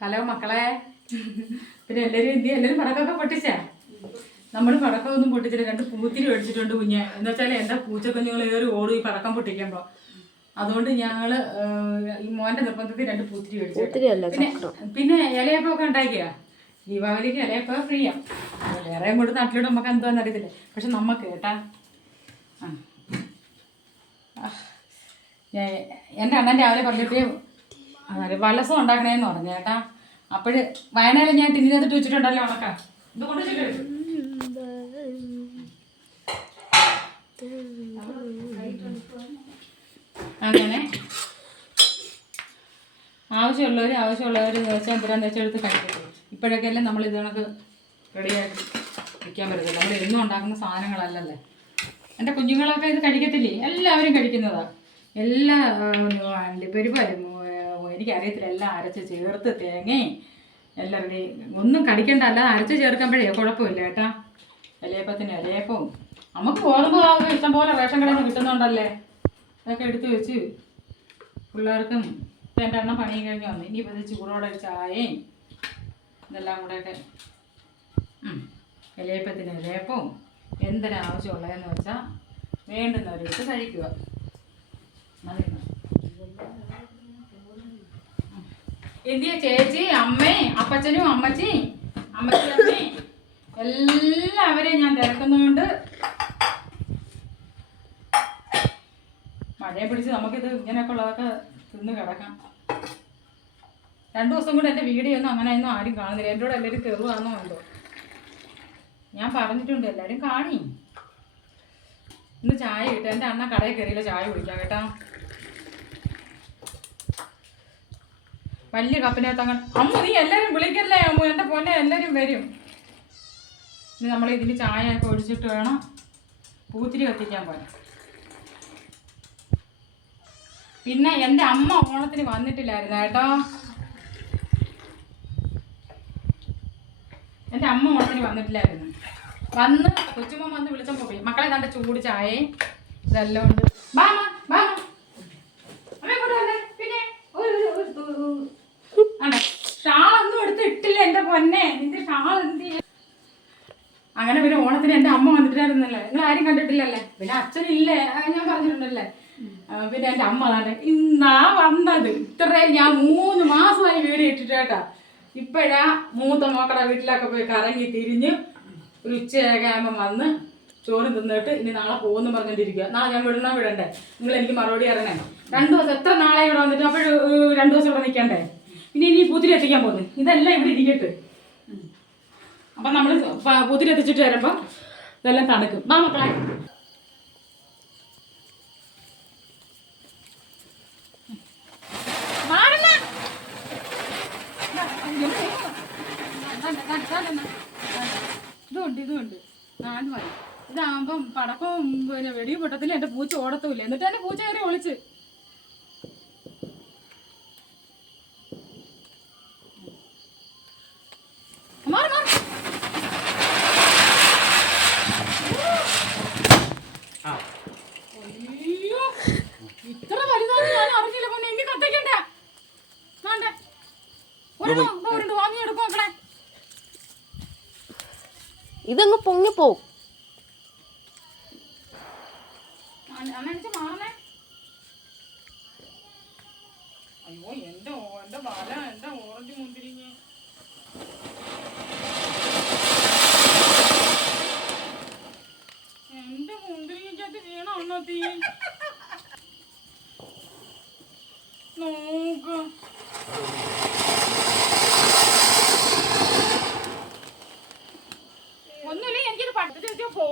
Hello മക്കളെ. പിന്നെ എല്ലാവരും എന്ത്? എല്ലാവരും പടക്കമൊക്കെ പൊട്ടിച്ചാ? നമ്മൾ പടക്കമൊന്നും പൊട്ടിച്ചില്ല. രണ്ട് പൂത്തിരി മേടിച്ചിട്ടുണ്ട് കുഞ്ഞ്. എന്ന് വെച്ചാൽ എന്റെ പൂച്ചക്കുഞ്ഞുങ്ങൾ ഏറി ഓടും ഈ പടക്കം പൊട്ടിക്കുമ്പോൾ അതുകൊണ്ട് ഞങ്ങൾ ഈ മോന്റെ നിർബന്ധത്തിൽ രണ്ട് പൂത്തിരി മേടിച്ചു. പിന്നെ പിന്നെ ഇലയപ്പമൊക്കെ ഉണ്ടാക്കിയ? ദീപാവലിക്ക് ഇലയപ്പം ഫ്രീയാ. വേറെ കൊണ്ട് നാട്ടിലൂടെ നമുക്ക് എന്താണെന്ന് അറിയത്തില്ല. പക്ഷെ നമുക്ക് കേട്ടാ. ആ. എന്റെ അണ്ണൻ രാവിലെ പറഞ്ഞിട്ട് അതെ വലസം ഉണ്ടാക്കണേന്ന് പറഞ്ഞു ചേട്ടാ അപ്പോഴ് വയനാട് ഞാൻ ടിന്നിനകത്തിട്ട് വെച്ചിട്ടുണ്ടല്ലോ ഉണക്ക ഇത് വെച്ചിട്ട് അങ്ങനെ ആവശ്യമുള്ളവർ ആവശ്യമുള്ളവർ വെച്ചാൽ വെച്ചെടുത്ത് കഴിക്കട്ടെ ഇപ്പോഴൊക്കെ അല്ലേ നമ്മൾ ഇത് കണക്ക് റെഡിയാക്കി വയ്ക്കാൻ പറ്റത്തില്ല നമ്മൾ എന്നും ഉണ്ടാക്കുന്ന സാധനങ്ങളല്ലല്ലേ എന്റെ കുഞ്ഞുങ്ങളൊക്കെ ഇത് കഴിക്കത്തില്ലേ എല്ലാവരും കഴിക്കുന്നതാണ് എല്ലാ അണ്ടിപ്പരിപ്പാലും എനിക്കറിയത്തില്ല എല്ലാം അരച്ച് ചേർത്ത് തേങ്ങയും എല്ലാം റെഡി ഒന്നും കടിക്കണ്ട അല്ലാതെ അരച്ച് ചേർക്കുമ്പോഴേ കുഴപ്പമില്ല കേട്ടാ. ഇലയപ്പത്തിന് ഇലയപ്പവും. നമുക്ക് ഗോതമ്പ് മാവ് ഇഷ്ടം പോലെ റേഷൻ കടയിൽ കിട്ടുന്നുണ്ടല്ലേ? അതൊക്കെ എടുത്തു വെച്ച് പിള്ളേർക്കും ഇപ്പം എന്റെ എണ്ണം പണിയും കഴിഞ്ഞ് വന്നു. ഇനിയിപ്പോൾ ഇത് ചൂടോടെ ചായയും ഇതെല്ലാം കൂടെയൊക്കെ. ഇലയപ്പത്തിന് ഇലയപ്പവും എന്തിനാവശ്യമുള്ളതെന്ന് വെച്ചാൽ വേണ്ടുന്നവരെടുത്ത് കഴിക്കുക. മതി. എന്തിയ ചേച്ചി അമ്മേ അപ്പച്ചനും അമ്മച്ചി അമ്മച്ചി അമ്മേ എല്ലാവരെയും ഞാൻ തിരക്കുന്നുണ്ട് മഴയെ പിടിച്ച് നമുക്കിത് ഇങ്ങനെയൊക്കെ ഉള്ളതൊക്കെ തിന്ന് കിടക്കാം. രണ്ടു ദിവസം കൂടെ എന്റെ വീഡിയോ ഒന്നും അങ്ങനെ ഒന്നും ആരും കാണുന്നില്ല. എന്റെ കൂടെ എല്ലാവരും കയറുവാന്നോ എന്തോ. ഞാൻ പറഞ്ഞിട്ടുണ്ട് എല്ലാവരും കാണി. ഇന്ന് ചായ കിട്ടും. എന്റെ അണ്ണ കടയിൽ കയറിയില്ല ചായ കുടിക്കാം കേട്ടാ. വലിയ കപ്പിനകത്ത് അങ്ങനെ അമ്മ നീ എല്ലാവരും വിളിക്കല്ലേ അമ്മ? എന്റെ പൊന്നെ എല്ലാവരും വരും. ഇനി നമ്മൾ ഇതിന് ചായയൊക്കെ ഒഴിച്ചിട്ട് വേണം പൂത്തിരി കത്തിക്കാൻ പോകാൻ. പിന്നെ എന്റെ അമ്മ ഓണത്തിന് വന്നിട്ടില്ലായിരുന്നു കേട്ടോ. എന്റെ അമ്മ ഓണത്തിന് വന്നിട്ടില്ലായിരുന്നു. വന്ന് കൊച്ചുമ്മ വന്ന് വിളിച്ചപ്പോൾ മക്കളെ കണ്ട ചൂട് ചായ ഇതെല്ലാം ഉണ്ട്. ബാമ ബാമ അമ്മ ഇങ്ങോട്ട് വന്നേ. പിന്നെ ഒരു ഒരു- ഒരു- ഒരു- ആണ്ടെ. ഷാളൊന്നും എടുത്ത് ഇട്ടില്ല എന്റെ പൊന്നെ നിന്റെ ഷാൾ എന്ത് അങ്ങനെ പിന്നെ ഓണത്തിന് എന്റെ അമ്മ വന്നിട്ടായിരുന്നല്ലോ നിങ്ങൾ ആരും കണ്ടിട്ടില്ലല്ലേ? പിന്നെ അച്ഛനില്ലേ ഞാൻ പറഞ്ഞിട്ടുണ്ടല്ലേ? പിന്നെ എന്റെ അമ്മ ഇന്നാ വന്നത്. ഇത്രയും ഞാൻ മൂന്ന് മാസമായി വീട് ഇട്ടിട്ടേട്ടാ ഇപ്പോഴാ മൂത്ത മക്കളുടെ വീട്ടിലൊക്കെ പോയി കറങ്ങി തിരിഞ്ഞ് ഒരു ഉച്ചയൊക്കെ ആകുമ്പോൾ വന്ന് ചോറ് തിന്നിട്ട് ഇനി നാളെ പോകുമെന്ന് പറഞ്ഞിട്ടിരിക്കുക നാളെ ഞാൻ വിടണോ വിടണ്ടേ? നിങ്ങൾ എനിക്ക് മറുപടി അറിയണേ രണ്ട് ദിവസം എത്ര നാളെ ഇവിടെ വന്നിട്ട്? അപ്പോൾ രണ്ടു ദിവസം ഇവിടെ നിൽക്കണ്ടേ? പിന്നെ ഇനി പൂത്തിരി എത്തിക്കാൻ പോകുന്നു ഇതെല്ലാം ഇവിടെ ഇരിക്കട്ടെ. അപ്പം നമ്മൾ പുതിരെത്തിച്ചിട്ട് വരുമ്പോൾ ഇതെല്ലാം തണുക്കും. വാ. ഇതുണ്ട് ഇതുണ്ട്. നാല് മതി ഇതാകുമ്പം പടക്കവും പിന്നെ വെടിയും പൊട്ടത്തില്ല എന്റെ പൂച്ച ഓടത്തുമില്ല എന്നിട്ട് എന്റെ പൂച്ച കയറി ഒളിച്ച് മാറി മാറി അയ്യോ ഇത്ര വലുതാന്ന് ഞാൻ അറിഞ്ഞില്ല പൊന്നെ ഇനി കത്തിക്കണ്ട വേണ്ട ഒരെണ്ണം ഇതാ ഒരെണ്ണം വാങ്ങിയെടുക്കും മക്കളെ ഇതങ്ങ് മാറണേ. അയ്യോ എന്റെ എന്റെ വല എന്റെ ഓറഞ്ച് മുന്തിരിങ്ങ. എന്റെ മുന്തിരിങ്ങക്കകത്ത് വീണ ഒന്നോ തീ? നോക്ക്.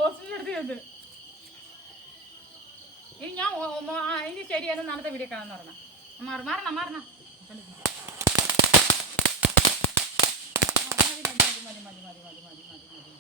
പോസ്റ്റിന്റെ അടുത്ത് ചെന്ന് ഇനി ഞാൻ ഇനി ശരിയായിരുന്നു നടത്ത വീഡിയോ കാണാന്ന് പറഞ്ഞ മാറി മാറണം മാറണം മതി മതി മതി മതി മതി മതി.